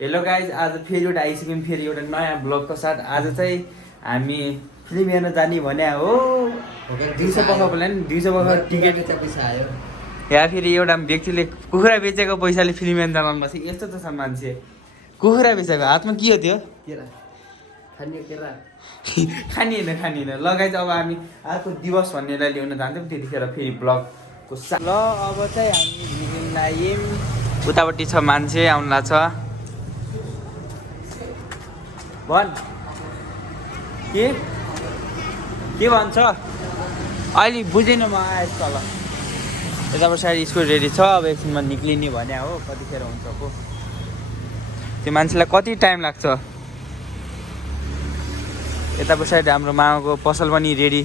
Hello guys, आज फेरि एउटा आइसक्यौँ फेरि एउटा नयाँ ब्लगको साथ। आज चाहिँ हामी फिल्म हेर्न जाने भने हो। दिउँसो पख बोला नि, दिउँसो पख टिकट पैसा आयो। या फेरि एउटा व्यक्तिले कुखुरा बेचेको पैसाले फिल्म हेर्न जानु बस्छ। यस्तो त छ मान्छे। कुखुरा बेचेको हातमा के हो त्यो? केरा खाने केरा खानी होइन। ल गाइज, अब हामी अर्को दिवस भन्नेलाई ल्याउन जान्छौँ। त्यतिखेर फेरि ब्लगको साथ। ल अब चाहिँ हामी भिडियो लायौँ। उतापट्टि छ मान्छे आउनु लाग्छ। भन् के भन्छ अहिले बुझेन म आएँ तल। यताबाट साइड स्कुल रेडी छ। अब एकछिनमा निक्लिने भने हो, कतिखेर हुन्छ पो। त्यो मान्छेलाई कति टाइम लाग्छ। यताबाट साइड हाम्रो मामाको पसल पनि रेडी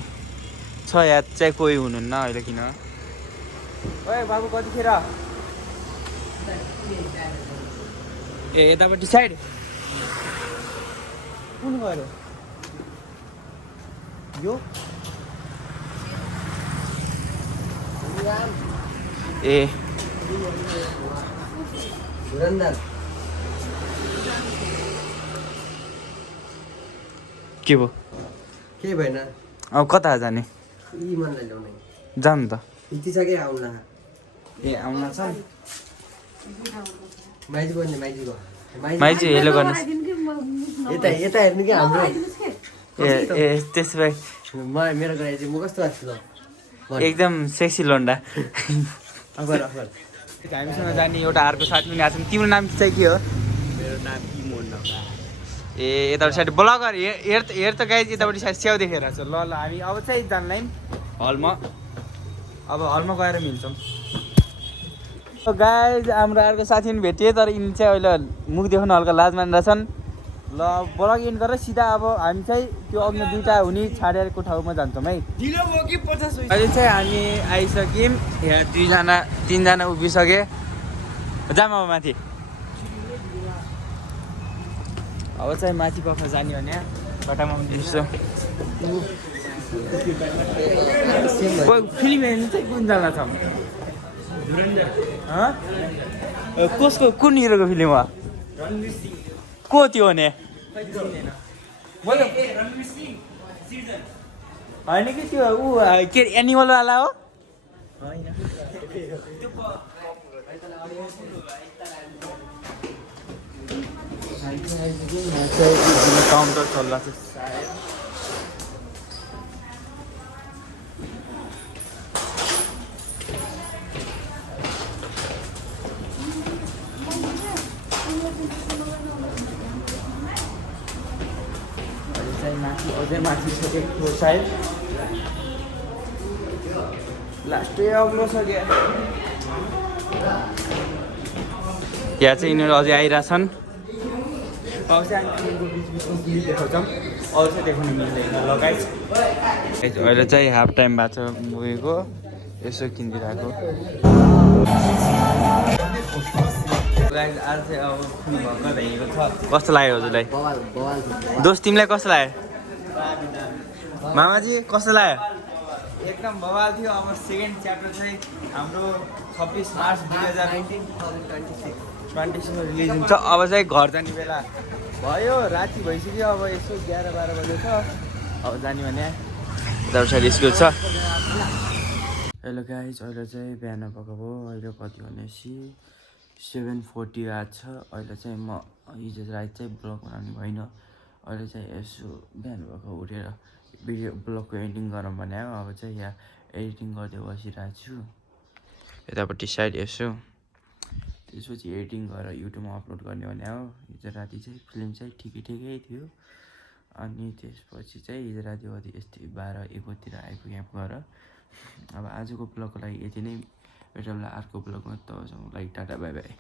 छ। या चाहिँ कोही हुनुहुन्न अहिले किन। ओए बाबु कतिखेर? ए यतापट्टि साइड कुन गयो यो? ए धुरन्धर के भयो? के भएन? अब कता जाने? यी मनलाई ल्याउने जाउँ त। बितिसके आउला। ए आउन छ। माइजी भन्ने माइजीको माइजी हेलो गर्नुहोस्। यता यता हेर्नु कि हाम्रो ए त्यसो भए मेरो कुरा चाहिँ म कस्तो लाग्छु त एकदम सेक्सी लोन्डा। अफर अफर हामीसँग जाने एउटा अर्को साथी पनि आएको छ। तिम्रो नाम चाहिँ के हो? मेरो नाम इमोन नका। ए यतापट्टि साइड ब्लगर हेर त गाइज, यतापट्टि साइड स्याउ देखेर छ। ल हामी अब चाहिँ जान्लाइ हलमा। अब हलमा गएर मिल्छौँ। गाइज हाम्रो अर्को साथी पनि भेटिए, तर यिनी चाहिँ अहिले मुख देखाउन हल्का लाज मानिरहेछन्। ल ब्लग इन्ड गरेर सिधा अब हामी चाहिँ त्यो अघि दुईवटा हुने छाडेरको ठाउँमा जान्छौँ है। अहिले चाहिँ हामी आइसक्यौँ। यहाँ तिनजना उभिसके। जाम अब माथि। अब चाहिँ माथि पख जाने भने बाटामा यसो फिल्म हेर्नु चाहिँ कुन जान छ? कसको कुन हिरोको फिल्म हो? को त्यो भने होइन कि त्यो ऊ के एनिमलवाला हो? काउन्टर चल्ला छ सायद। अहिले चाहिँ माथि अझै माथि सकेको सायद। लास्टै अग्लो छ क्या। यहाँ चाहिँ यिनीहरू अझै आइरहेछन्। अब चाहिँ हामी बिच देखाउँछौँ। अरू चाहिँ देखाउनु मिल्दैन। लगाइ अहिले चाहिँ हाफ टाइम भएको छ मुभीको। यसो किनिदिरहेको। आज चाहिँ अब भर्खर भइएको छ। कस्तो लाग्यो हजुरलाई? दोस्त तिमीलाई कस्तो लाग्यो? मामाजी कस्तो लाग्यो? एकदम बवाल थियो। अब सेकेन्ड च्याप्टर चाहिँ हाम्रो 26 मार्च 2026 रिलिज हुन्छ। अब चाहिँ घर जाने बेला भयो। राति भइसक्यो। अब यसो 11-12 बजे छ। अब जाने भने उता साइड स्कुल छ। हेलो गाइज, अहिले चाहिँ बिहान भएको भयो। अहिले कति भनेपछि 7:40 आएको छ। अहिले चाहिँ म हिजो राति चाहिँ ब्लग बनाउने भएन। अहिले चाहिँ यसो बिहान भएको उठेर भिडियो ब्लगको एडिटिङ गरौँ भने हो। अब चाहिँ यहाँ एडिटिङ गर्दै बसिरहेको छु। यतापट्टि साइड यसो त्यसपछि एडिटिङ गरेर युट्युबमा अपलोड गर्ने भने हो। हिजो राति चाहिँ फिल्म चाहिँ ठिकै थियो। अनि त्यसपछि चाहिँ हिजो राति कति यस्तै 12-1 बजीतिर आइपुगेँ घर। अब आजको ब्लगको लागि यति नै। भेटौँला अर्को ब्लगमा। तबसम्मको लागि टाटा बाई बाई।